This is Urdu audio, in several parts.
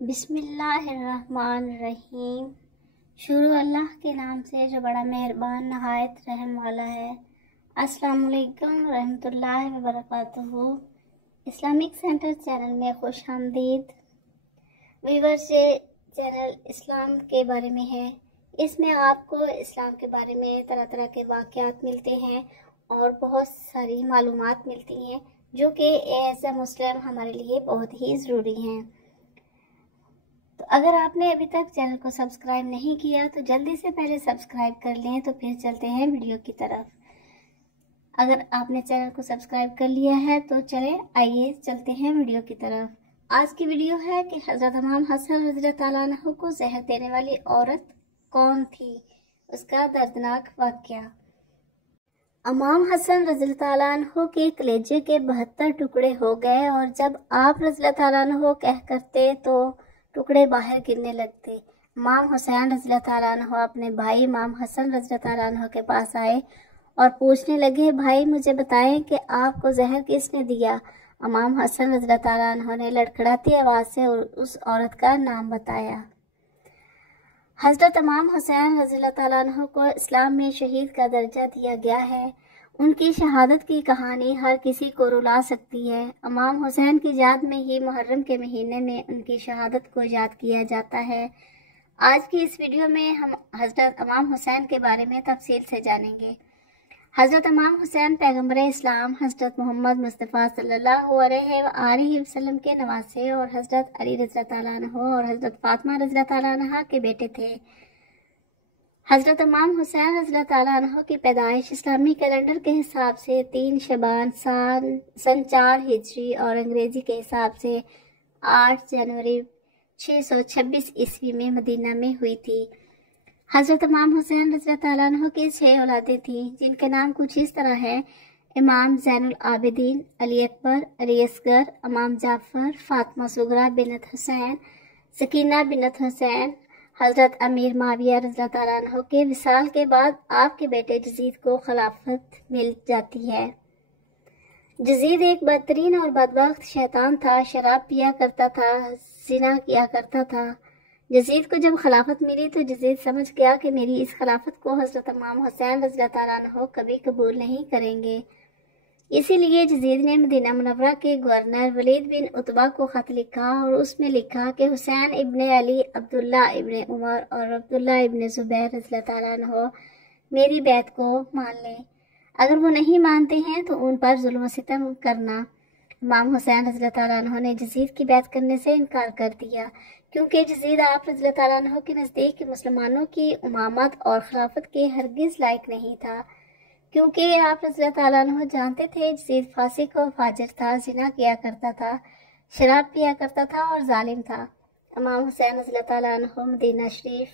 بسم اللہ الرحمن الرحیم۔ شروع اللہ کے نام سے جو بڑا مہربان نہایت رحم والا ہے۔ السلام علیکم ورحمۃ اللہ وبرکاتہ۔ اسلامک سینٹر چینل میں خوش آمدید۔ ویورز، یہ چینل اسلام کے بارے میں ہے۔ اس میں آپ کو اسلام کے بارے میں طرح طرح کے واقعات ملتے ہیں اور بہت ساری معلومات ملتی ہیں جو کہ ایز اے مسلم ہمارے لیے بہت ہی ضروری ہیں۔ تو اگر آپ نے ابھی تک چینل کو سبسکرائب نہیں کیا تو جلدی سے پہلے سبسکرائب کر لیں۔ تو پھر چلتے ہیں ویڈیو کی طرف۔ اگر آپ نے چینل کو سبسکرائب کر لیا ہے تو چلیں آئیے چلتے ہیں ویڈیو کی طرف۔ آج کی ویڈیو ہے کہ حضرت امام حسن رضی اللہ تعالیٰ عنہ کو زہر دینے والی عورت کون تھی، اس کا دردناک واقعہ۔ امام حسن رضی اللہ تعالیٰ عنہ کے کلیجے کے 72 ٹکڑے ہو گئے، اور جب آپ رضی اللہ تعالیٰ عنہ کہہ کرتے تو ٹکڑے باہر گرنے لگتے۔ امام حسین رضی اللہ تعالیٰ عنہ اپنے بھائی امام حسن رضی اللہ تعالیٰ عنہ کے پاس آئے اور پوچھنے لگے، بھائی مجھے بتائیں کہ آپ کو زہر کس نے دیا؟ امام حسن رضی اللہ تعالیٰ عنہ نے لڑکھڑاتی آواز سے اس عورت کا نام بتایا۔ حضرت امام حسین رضی اللہ تعالیٰ عنہ کو اسلام میں شہید کا درجہ دیا گیا ہے۔ ان کی شہادت کی کہانی ہر کسی کو رلا سکتی ہے۔ امام حسین کی یاد میں ہی محرم کے مہینے میں ان کی شہادت کو یاد کیا جاتا ہے۔ آج کی اس ویڈیو میں ہم حضرت امام حسین کے بارے میں تفصیل سے جانیں گے۔ حضرت امام حسین پیغمبر اسلام حضرت محمد مصطفیٰ صلی اللہ علیہ وآلہ وسلم کے نواسے اور حضرت علی رضی اللہ تعالیٰ عنہ اور حضرت فاطمہ رضی اللہ تعالیٰ عنہ کے بیٹے تھے۔ حضرت امام حسین رضی اللہ تعالیٰ عنہ کی پیدائش اسلامی کیلنڈر کے حساب سے 3 شعبان سن 4 ہجری اور انگریزی کے حساب سے 8 جنوری 626 عیسوی میں مدینہ میں ہوئی تھی۔ حضرت امام حسین رضی اللہ تعالیٰ عنہ کی 6 اولادیں تھیں، جن کے نام کچھ اس طرح ہیں: امام زین العابدین، علی اکبر، علی اصغر، امام جعفر، فاطمہ صغریٰ بنت حسین، سکینہ بنت حسین۔ حضرت امیر معاویہ رضی اللہ تعالیٰ عنہ کے وصال کے بعد آپ کے بیٹے یزید کو خلافت مل جاتی ہے۔ یزید ایک بدترین اور بدبخت شیطان تھا، شراب پیا کرتا تھا، زنا کیا کرتا تھا۔ یزید کو جب خلافت ملی تو یزید سمجھ گیا کہ میری اس خلافت کو حضرت امام حسین رضی اللہ تعالیٰ عنہ کبھی قبول نہیں کریں گے۔ اسی لیے یزید نے مدینہ منورہ کے گورنر ولید بن عتبہ کو خط لکھا اور اس میں لکھا کہ حسین ابن علی، عبداللہ ابن عمر اور عبداللہ ابن زبیر رضی اللہ تعالیٰ عنہ میری بیعت کو مان لیں۔ اگر وہ نہیں مانتے ہیں تو ان پر ظلم و ستم کرنا۔ امام حسین رضی اللہ تعالیٰ عنہ نے یزید کی بیعت کرنے سے انکار کر دیا، کیونکہ یزید آپ رضی اللہ تعالیٰ عنہ کے نزدیک مسلمانوں کی امامت اور خلافت کے ہرگز لائق نہیں تھا، کیونکہ آپ رضی اللہ تعالیٰ عنہ جانتے تھے یزید فاسق و فاجر تھا، زنا کیا کرتا تھا، شراب پیا کرتا تھا اور ظالم تھا۔ امام حسین رضی اللہ تعالیٰ عنہ مدینہ شریف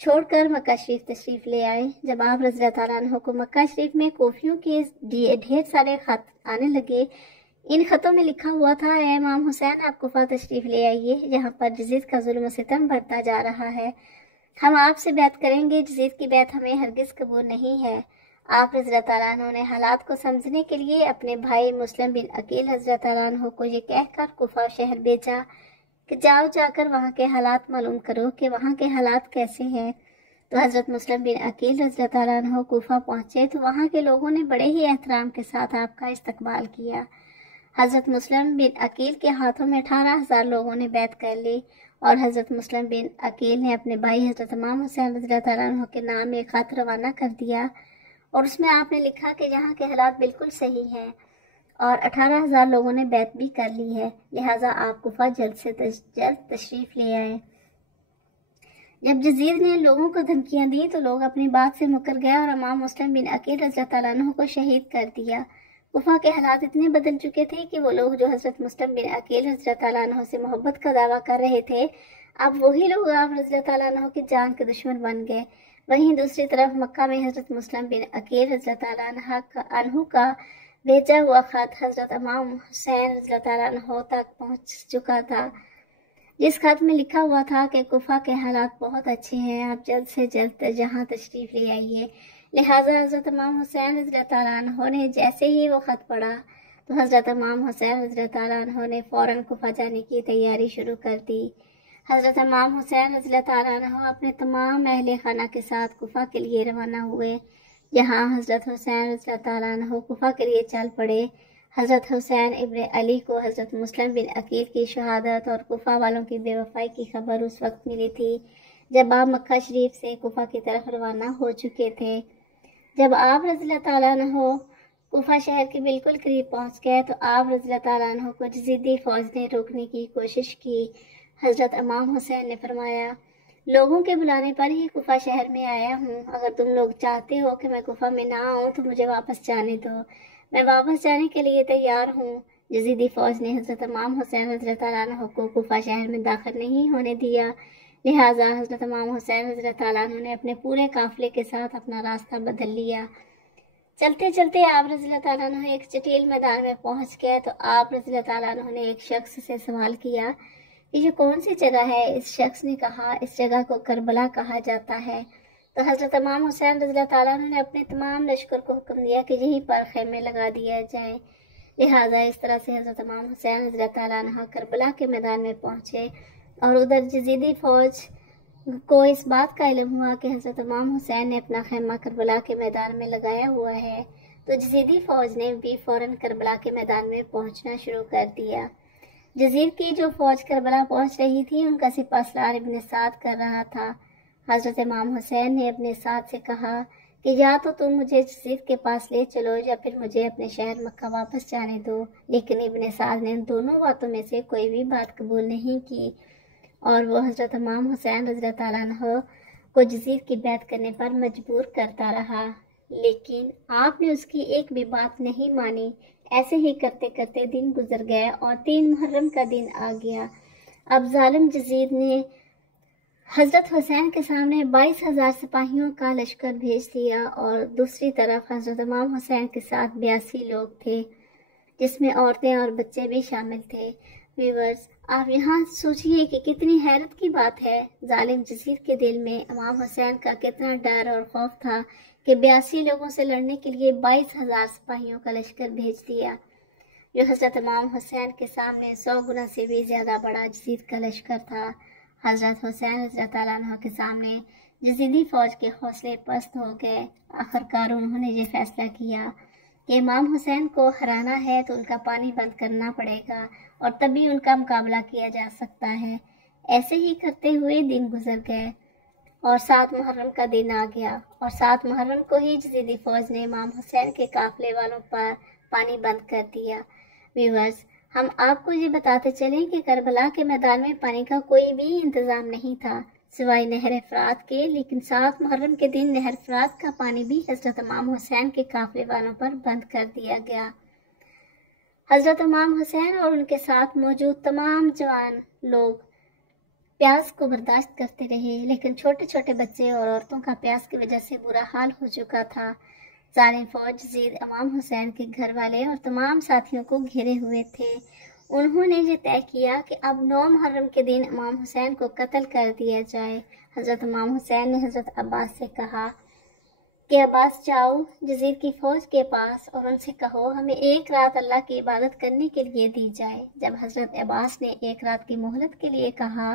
چھوڑ کر مکہ شریف تشریف لے آئے۔ جب آپ رضی اللہ تعالیٰ عنہ کو مکہ شریف میں کوفیوں کے ڈھیر سارے خط آنے لگے، ان خطوں میں لکھا ہوا تھا، اے امام حسین آپ کوفہ تشریف لے آئیے، جہاں پر یزید کا ظلم و ستم بڑھتا جا رہا ہے، ہم آپ سے بیعت کریں گے، یزید کی بیعت ہمیں ہرگز قبول نہیں ہے۔ آپ رضی اللہ تعالیٰ عنہ نے حالات کو سمجھنے کے لیے اپنے بھائی مسلم بن عقیل رضی اللہ تعالیٰ عنہ کو یہ کہہ کر کوفہ شہر بھیجا کہ جاؤ جا کر وہاں کے حالات معلوم کرو کہ وہاں کے حالات کیسے ہیں۔ تو حضرت مسلم بن عقیل رضی اللہ تعالیٰ عنہ کوفہ پہنچے تو وہاں کے لوگوں نے بڑے ہی احترام کے ساتھ آپ کا استقبال کیا۔ حضرت مسلم بن عقیل کے ہاتھوں میں 18,000 لوگوں نے بیعت کر لی، اور حضرت مسلم بن عقیل نے اپنے بھائی حضرت امام حسین رضی اللہ تعالیٰ عنہ کے نام ایک خط روانہ کر دیا، اور اس میں آپ نے لکھا کہ یہاں کے حالات بالکل صحیح ہیں اور 18,000 لوگوں نے بیعت بھی کر لی ہے، لہٰذا آپ کوفہ جلد سے جلد تشریف لے آئیں۔ جب یزید نے لوگوں کو دھمکیاں دی تو لوگ اپنی بات سے مکر گئے اور امام مسلم بن عقیل رضی اللہ تعالیٰ عنہ کو شہید کر دیا۔ کوفہ کے حالات اتنے بدل چکے تھے کہ وہ لوگ جو حضرت مسلم بن عقیل رضی اللہ تعالیٰ عنہ سے محبت کا دعویٰ کر رہے تھے، اب وہی لوگ آپ رضی اللہ تعالیٰ عنہ کی جان کے دشمن بن گئے۔ وہیں دوسری طرف مکہ میں حضرت مسلم بن عقیل رضی اللہ تعالیٰ عنہ کا بھیجا ہوا خط حضرت امام حسین رضی اللہ تعالیٰ عنہ تک پہنچ چکا تھا، جس خط میں لکھا ہوا تھا کہ کوفہ کے حالات بہت اچھے ہیں، آپ جلد سے جلد یہاں تشریف لے آئیے۔ لہٰذا حضرت امام حسین رضی اللہ تعالیٰ عنہ نے جیسے ہی وہ خط پڑھا تو حضرت امام حسین رضی اللہ تعالیٰ عنہ نے فوراً کوفہ جانے کی تیاری شروع کر دی۔ حضرت امام حسین رضی اللہ تعالیٰ عنہ اپنے تمام اہل خانہ کے ساتھ کوفہ کے لیے روانہ ہوئے۔ یہاں حضرت حسین رضی اللہ تعالیٰ عنہ کوفہ کے لیے چل پڑے۔ حضرت حسین ابن علی کو حضرت مسلم بن عقیل کی شہادت اور کوفہ والوں کی بے وفائی کی خبر اس وقت ملی تھی جب آپ مکہ شریف سے کوفہ کی طرف روانہ ہو چکے تھے۔ جب آپ رضی اللہ تعالیٰ عنہ کوفہ شہر کے بالکل قریب پہنچ گئے تو آپ رضی اللہ تعالیٰ عنہ کو یزیدی فوج نے روکنے کی کوشش کی۔ حضرت امام حسین نے فرمایا، لوگوں کے بلانے پر ہی کوفہ شہر میں آیا ہوں، اگر تم لوگ چاہتے ہو کہ میں کوفہ میں نہ آؤں تو مجھے واپس جانے دو، میں واپس جانے کے لیے تیار ہوں۔ یزیدی فوج نے حضرت امام حسین رضی اللہ تعالیٰ عنہ کو کوفہ شہر میں داخل نہیں ہونے دیا، لہٰذا حضرت امام حسین رضی اللہ تعالیٰ عنہ نے اپنے پورے قافلے کے ساتھ اپنا راستہ بدل لیا۔ چلتے چلتے آپ رضی اللہ تعالیٰ عنہ ایک چٹیل میدان میں پہنچ گئے تو آپ رضی اللہ تعالیٰ عنہ نے ایک شخص سے سوال کیا کہ یہ کون سی جگہ ہے؟ اس شخص نے کہا، اس جگہ کو کربلا کہا جاتا ہے۔ تو حضرت امام حسین رضی اللہ تعالیٰ عنہ نے اپنے تمام لشکر کو حکم دیا کہ یہیں پر خیمے لگا دیا جائے، لہٰذا اس طرح سے حضرت امام حسین رضی اللہ تعالیٰ عنہ کربلا کے میدان میں پہنچے، اور ادھر یزیدی فوج کو اس بات کا علم ہوا کہ حضرت امام حسین نے اپنا خیمہ کربلا کے میدان میں لگایا ہوا ہے، تو یزیدی فوج نے بھی فوراً کربلا کے میدان میں پہنچنا شروع کر دیا۔ جزیر کی جو فوج کربلا پہنچ رہی تھی ان کا سپہ سالار ابن سعد کر رہا تھا۔ حضرت امام حسین نے اپنے ساتھ سے کہا کہ یا تو تم مجھے جزیر کے پاس لے چلو یا پھر مجھے اپنے شہر مکہ واپس جانے دو، لیکن ابن سعد نے ان دونوں باتوں میں سے کوئی بھی بات قبول نہیں کی، اور وہ حضرت امام حسین رضی اللہ تعالیٰ عنہ کو جزیر کی بیعت کرنے پر مجبور کرتا رہا، لیکن آپ نے اس کی ایک بھی بات نہیں مانی۔ ایسے ہی کرتے کرتے دن گزر گئے اور 3 محرم کا دن آ گیا۔ اب ظالم یزید نے حضرت حسین کے سامنے 22,000 سپاہیوں کا لشکر بھیج دیا، اور دوسری طرف حضرت امام حسین کے ساتھ 82 لوگ تھے، جس میں عورتیں اور بچے بھی شامل تھے۔ ویورز، آپ یہاں سوچئے کہ کتنی حیرت کی بات ہے، ظالم یزید کے دل میں امام حسین کا کتنا ڈر اور خوف تھا کہ 82 لوگوں سے لڑنے کے لیے 22,000 سپاہیوں کا لشکر بھیج دیا، جو حضرت امام حسین کے سامنے 100 گنا سے بھی زیادہ بڑا یزید کا لشکر تھا۔ حضرت حسین رضی اللہ تعالیٰ عنہ کے سامنے یزیدی فوج کے حوصلے پست ہو گئے۔ آخرکار انہوں نے یہ فیصلہ کیا کہ امام حسین کو ہرانا ہے تو ان کا پانی بند کرنا پڑے گا، اور تبھی ان کا مقابلہ کیا جا سکتا ہے۔ ایسے ہی کرتے ہوئے دن گزر گئے اور 7 محرم کا دن آ گیا، اور 7 محرم کو ہی یزیدی فوج نے امام حسین کے قافلے والوں پر پانی بند کر دیا۔ ویورز، ہم آپ کو یہ بتاتے چلیں کہ کربلا کے میدان میں پانی کا کوئی بھی انتظام نہیں تھا سوائے نہر فرات کے، لیکن 7 محرم کے دن نہر فرات کا پانی بھی حضرت امام حسین کے قافلے والوں پر بند کر دیا گیا۔ حضرت امام حسین اور ان کے ساتھ موجود تمام جوان لوگ پیاس کو برداشت کرتے رہے، لیکن چھوٹے چھوٹے بچے اور عورتوں کا پیاس کی وجہ سے برا حال ہو چکا تھا۔ ظالم فوج یزید امام حسین کے گھر والے اور تمام ساتھیوں کو گھیرے ہوئے تھے۔ انہوں نے یہ طے کیا کہ اب 9 محرم کے دن امام حسین کو قتل کر دیا جائے۔ حضرت امام حسین نے حضرت عباس سے کہا کہ عباس جاؤ یزید کی فوج کے پاس اور ان سے کہو ہمیں 1 رات اللہ کی عبادت کرنے کے لیے دی جائے۔ جب حضرت عباس نے 1 رات کی مہلت کے لیے کہا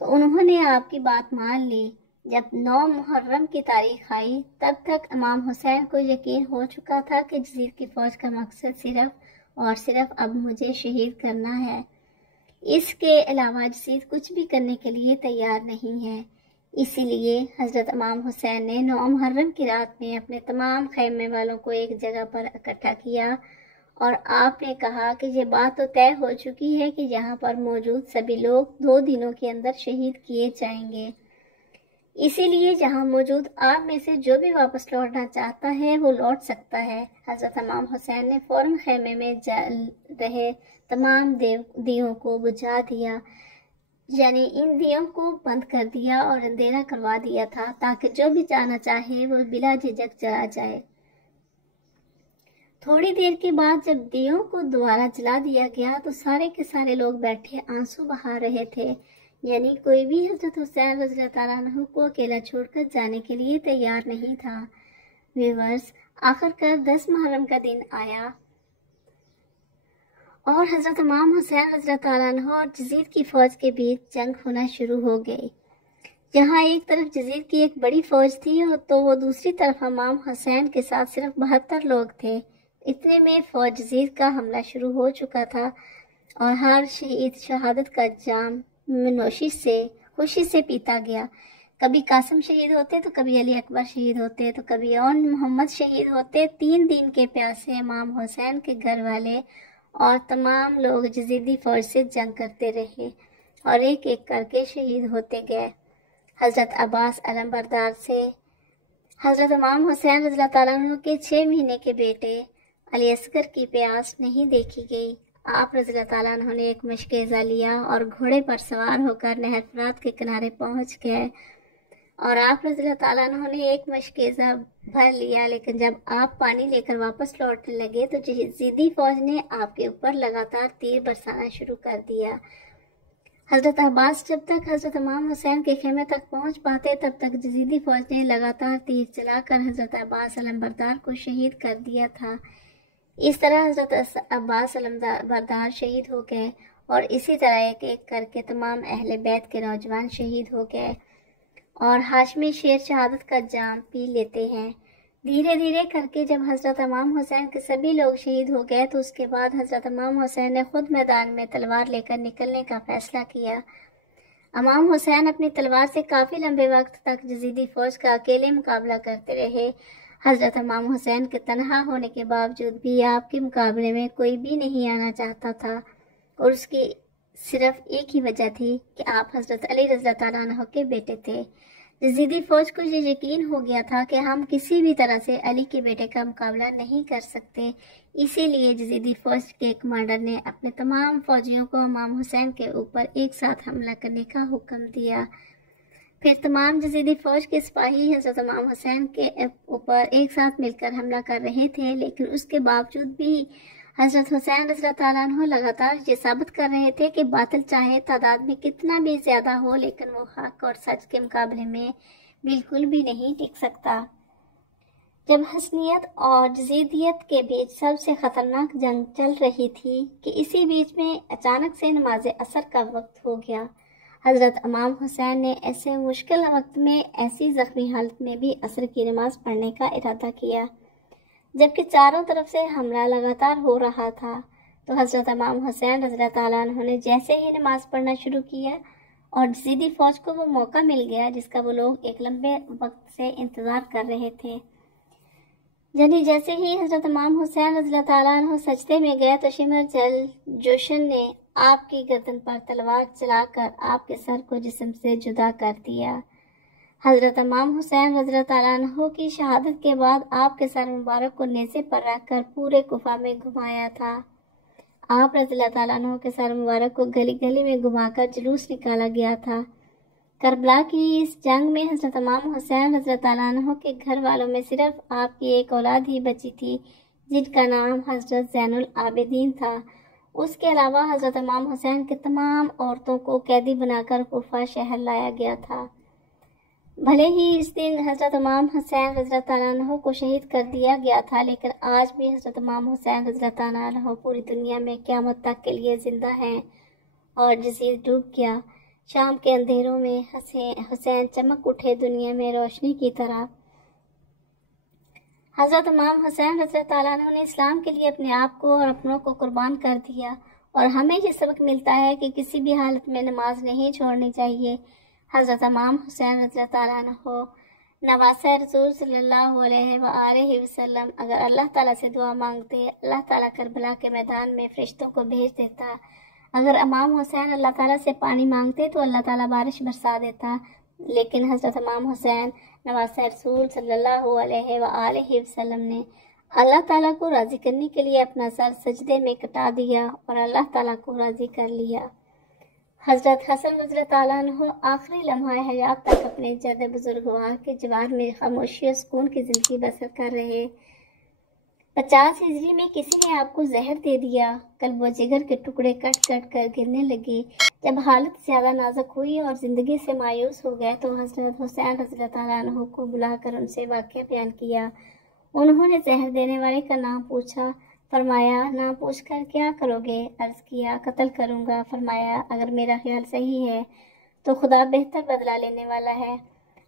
تو انہوں نے آپ کی بات مان لی۔ جب 9 محرم کی تاریخ آئی تب تک امام حسین کو یقین ہو چکا تھا کہ یزید کی فوج کا مقصد صرف اور صرف اب مجھے شہید کرنا ہے، اس کے علاوہ یزید کچھ بھی کرنے کے لیے تیار نہیں ہے۔ اسی لیے حضرت امام حسین نے 9 محرم کی رات میں اپنے تمام خیمے والوں کو ایک جگہ پر اکٹھا کیا، اور آپ نے کہا کہ یہ بات تو طے ہو چکی ہے کہ یہاں پر موجود سبھی لوگ 2 دنوں کے اندر شہید کیے جائیں گے، اسی لیے یہاں موجود آپ میں سے جو بھی واپس لوٹنا چاہتا ہے وہ لوٹ سکتا ہے۔ حضرت امام حسین نے فوراً خیمے میں جل رہے تمام دیوں کو بجھا دیا، یعنی ان دیوں کو بند کر دیا اور اندھیرا کروا دیا تھا تاکہ جو بھی جانا چاہے وہ بلا جھجک چلا جائے۔ تھوڑی دیر کے بعد جب دیوں کو دوبارہ جلا دیا گیا تو سارے کے سارے لوگ بیٹھے آنسو بہا رہے تھے، یعنی کوئی بھی حضرت حسین رضی اللہ تعالیٰ عنہ کو اکیلا چھوڑ کر جانے کے لیے تیار نہیں تھا۔ ویورز، آخر کار 10 محرم کا دن آیا اور حضرت امام حسین رضی اللہ تعالیٰ عنہ اور یزید کی فوج کے بیچ جنگ ہونا شروع ہو گئی۔ جہاں ایک طرف یزید کی ایک بڑی فوج تھی تو وہ دوسری طرف امام حسین کے ساتھ صرف 72 لوگ تھے۔ اتنے میں فوج یزید کا حملہ شروع ہو چکا تھا اور ہر شہید شہادت کا جام نوشی سے خوشی سے پیتا گیا۔ کبھی قاسم شہید ہوتے تو کبھی علی اکبر شہید ہوتے تو کبھی اون محمد شہید ہوتے۔ 3 دن کے پیاسے امام حسین کے گھر والے اور تمام لوگ یزیدی فوج سے جنگ کرتے رہے اور ایک ایک کر کے شہید ہوتے گئے۔ حضرت عباس علم بردار سے حضرت امام حسین رضی اللہ تعالیٰ عنہ کے 6 مہینے کے بیٹے علی اصغر کی پیاس نہیں دیکھی گئی۔ آپ رضی اللہ تعالیٰ عنہ نے ایک مشکیزہ لیا اور گھوڑے پر سوار ہو کر نہر فرات کے کنارے پہنچ گئے اور آپ رضی اللہ تعالیٰ عنہ نے ایک مشکیزہ بھر لیا، لیکن جب آپ پانی لے کر واپس لوٹنے لگے تو یزیدی فوج نے آپ کے اوپر لگاتار تیر برسانا شروع کر دیا۔ حضرت عباس جب تک حضرت امام حسین کے خیمے تک پہنچ پاتے تب تک یزیدی فوج نے لگاتار تیر چلا کر حضرت عباس علم بردار کو شہید کر دیا تھا۔ اس طرح حضرت عباس علم بردار شہید ہو گئے اور اسی طرح ایک ایک کر کے تمام اہل بیت کے نوجوان شہید ہو گئے اور ہاشمی شیر شہادت کا جام پی لیتے ہیں۔ دھیرے دھیرے کر کے جب حضرت امام حسین کے سبھی لوگ شہید ہو گئے تو اس کے بعد حضرت امام حسین نے خود میدان میں تلوار لے کر نکلنے کا فیصلہ کیا۔ امام حسین اپنی تلوار سے کافی لمبے وقت تک یزیدی فوج کا اکیلے مقابلہ کرتے رہے۔ حضرت امام حسین کے تنہا ہونے کے باوجود بھی آپ کے مقابلے میں کوئی بھی نہیں آنا چاہتا تھا اور اس کی صرف ایک ہی وجہ تھی کہ آپ حضرت علی رضی اللہ تعالیٰ عنہ کے بیٹے تھے۔ یزیدی فوج کو یہ یقین ہو گیا تھا کہ ہم کسی بھی طرح سے علی کے بیٹے کا مقابلہ نہیں کر سکتے، اسی لیے یزیدی فوج کے کمانڈر نے اپنے تمام فوجیوں کو امام حسین کے اوپر ایک ساتھ حملہ کرنے کا حکم دیا۔ پھر تمام یزیدی فوج کے سپاہی حضرت امام حسین کے اوپر ایک ساتھ مل کر حملہ کر رہے تھے، لیکن اس کے باوجود بھی حضرت حسین رضی اللہ تعالیٰ عنہ لگاتار یہ ثابت کر رہے تھے کہ باطل چاہے تعداد میں کتنا بھی زیادہ ہو لیکن وہ حق اور سچ کے مقابلے میں بالکل بھی نہیں ٹک سکتا۔ جب حسنیت اور یزیدیت کے بیچ سب سے خطرناک جنگ چل رہی تھی کہ اسی بیچ میں اچانک سے نماز عصر کا وقت ہو گیا۔ حضرت امام حسین نے ایسے مشکل وقت میں ایسی زخمی حالت میں بھی عصر کی نماز پڑھنے کا ارادہ کیا، جبکہ چاروں طرف سے حملہ لگاتار ہو رہا تھا۔ تو حضرت امام حسین رضی اللہ تعالیٰ عنہ نے جیسے ہی نماز پڑھنا شروع کیا اور یزیدی فوج کو وہ موقع مل گیا جس کا وہ لوگ ایک لمبے وقت سے انتظار کر رہے تھے، یعنی جیسے ہی حضرت امام حسین رضی اللہ تعالیٰ عنہ سجدے میں گئے تو شمر جل جوشن نے آپ کی گردن پر تلوار چلا کر آپ کے سر کو جسم سے جدا کر دیا۔ حضرت امام حسین رضی اللہ تعالیٰ عنہ کی شہادت کے بعد آپ کے سر مبارک کو نیزے پر رکھ کر پورے کوفہ میں گھمایا تھا۔ آپ رضی اللہ تعالیٰ عنہ کے سر مبارک کو گلی گلی میں گھما کر جلوس نکالا گیا تھا۔ کربلا کی اس جنگ میں حضرت امام حسین رضی اللہ تعالیٰ عنہ کے گھر والوں میں صرف آپ کی ایک اولاد ہی بچی تھی جن کا نام حضرت زین العابدین تھا۔ اس کے علاوہ حضرت امام حسین کے تمام عورتوں کو قیدی بنا کر کوفہ شہر لایا گیا تھا۔ بھلے ہی اس دن حضرت امام حسین رضی اللہ تعالیٰ عنہ کو شہید کر دیا گیا تھا، لیکن آج بھی حضرت امام حسین رضی اللہ تعالیٰ عنہ پوری دنیا میں قیامت تک کے لیے زندہ ہیں اور یزید ڈوب گیا، شام کے اندھیروں میں حسین چمک اٹھے دنیا میں روشنی کی طرح۔ حضرت امام حسین رضی اللہ تعالیٰ عنہ نے اسلام کے لیے اپنے آپ کو اور اپنوں کو قربان کر دیا، اور ہمیں یہ سبق ملتا ہے کہ کسی بھی حالت میں نماز نہیں چھوڑنی چاہیے۔ حضرت امام حسین رضی اللہ تعالیٰ عنہ نواسۂ رسول صلی اللہ علیہ وآلہ وسلم اگر اللہ تعالیٰ سے دعا مانگتے، اللہ تعالیٰ کربلا کے میدان میں فرشتوں کو بھیج دیتا۔ اگر امام حسین اللہ تعالیٰ سے پانی مانگتے تو اللہ تعالیٰ بارش برسا دیتا، لیکن حضرت امام حسین نواسۂ رسول صلی اللہ علیہ وآلہ وسلم نے اللہ تعالیٰ کو راضی کرنے کے لیے اپنا سر سجدے میں کٹا دیا اور اللہ تعالیٰ کو راضی کر لیا۔ حضرت حسن رضی اللہ تعالیٰ عنہ آخری لمحہ حیات تک اپنے جد بزرگوار کے جوار میں خاموشی اور سکون کی زندگی بسر کر رہے۔ 50 ہجری میں کسی نے آپ کو زہر دے دیا، قلب و جگر کے ٹکڑے کٹ کٹ کر گرنے لگے۔ جب حالت زیادہ نازک ہوئی اور زندگی سے مایوس ہو گئے تو حضرت حسین رضی اللہ تعالیٰ عنہ کو بلا کر ان سے واقعہ بیان کیا۔ انہوں نے زہر دینے والے کا نام پوچھا فرمایا نہ پوچھ کر کیا کرو گے؟ عرض کیا قتل کروں گا۔ فرمایا اگر میرا خیال صحیح ہے تو خدا بہتر بدلہ لینے والا ہے،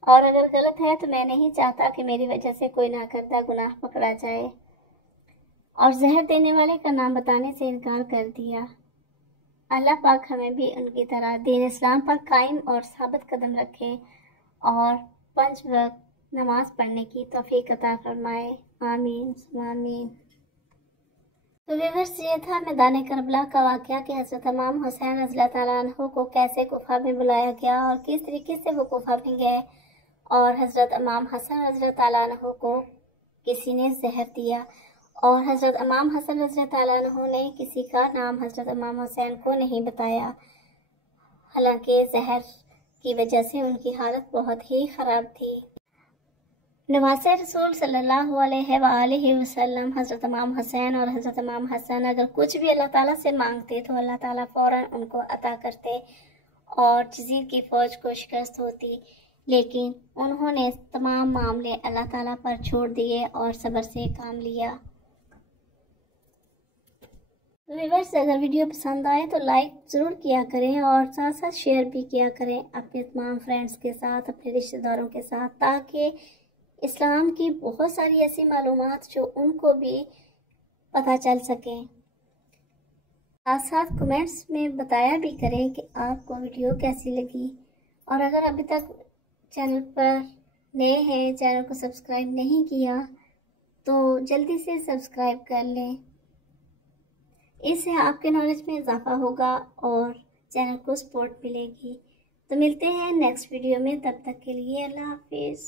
اور اگر غلط ہے تو میں نہیں چاہتا کہ میری وجہ سے کوئی ناکردہ گناہ پکڑا جائے، اور زہر دینے والے کا نام بتانے سے انکار کر دیا۔ اللہ پاک ہمیں بھی ان کی طرح دین اسلام پر قائم اور ثابت قدم رکھے اور 5 وقت نماز پڑھنے کی توفیق عطا فرمائے، آمین آمین۔ تو ویورز، یہ تھا میدان کربلا کا واقعہ کہ حضرت امام حسین رضی اللہ تعالیٰ عنہ کو کیسے کوفہ میں بلایا گیا اور کس طریقے سے وہ کوفہ میں گئے، اور حضرت امام حسن رضی اللہ تعالیٰ عنہ کو کسی نے زہر دیا، اور حضرت امام حسن رضی اللہ تعالیٰ عنہ نے کسی کا نام حضرت امام حسین کو نہیں بتایا، حالانکہ زہر کی وجہ سے ان کی حالت بہت ہی خراب تھی۔ نواسے رسول صلی اللہ علیہ وآلہ وسلم حضرت امام حسین اور حضرت امام حسن اگر کچھ بھی اللہ تعالیٰ سے مانگتے تو اللہ تعالیٰ فوراً ان کو عطا کرتے اور یزید کی فوج کو شکست ہوتی، لیکن انہوں نے تمام معاملے اللہ تعالیٰ پر چھوڑ دیے اور صبر سے کام لیا۔ ویورز، اگر ویڈیو پسند آئے تو لائک ضرور کیا کریں اور ساتھ ساتھ شیئر بھی کیا کریں اپنے تمام فرینڈز کے ساتھ، اپنے رشتہ داروں کے ساتھ، تاکہ اسلام کی بہت ساری ایسی معلومات جو ان کو بھی پتہ چل سکیں۔ ساتھ ساتھ کمنٹس میں بتایا بھی کریں کہ آپ کو ویڈیو کیسی لگی، اور اگر ابھی تک چینل پر نئے ہیں، چینل کو سبسکرائب نہیں کیا تو جلدی سے سبسکرائب کر لیں، اس سے آپ کے نالج میں اضافہ ہوگا اور چینل کو سپورٹ ملے گی۔ تو ملتے ہیں نیکسٹ ویڈیو میں، تب تک کے لیے اللہ حافظ۔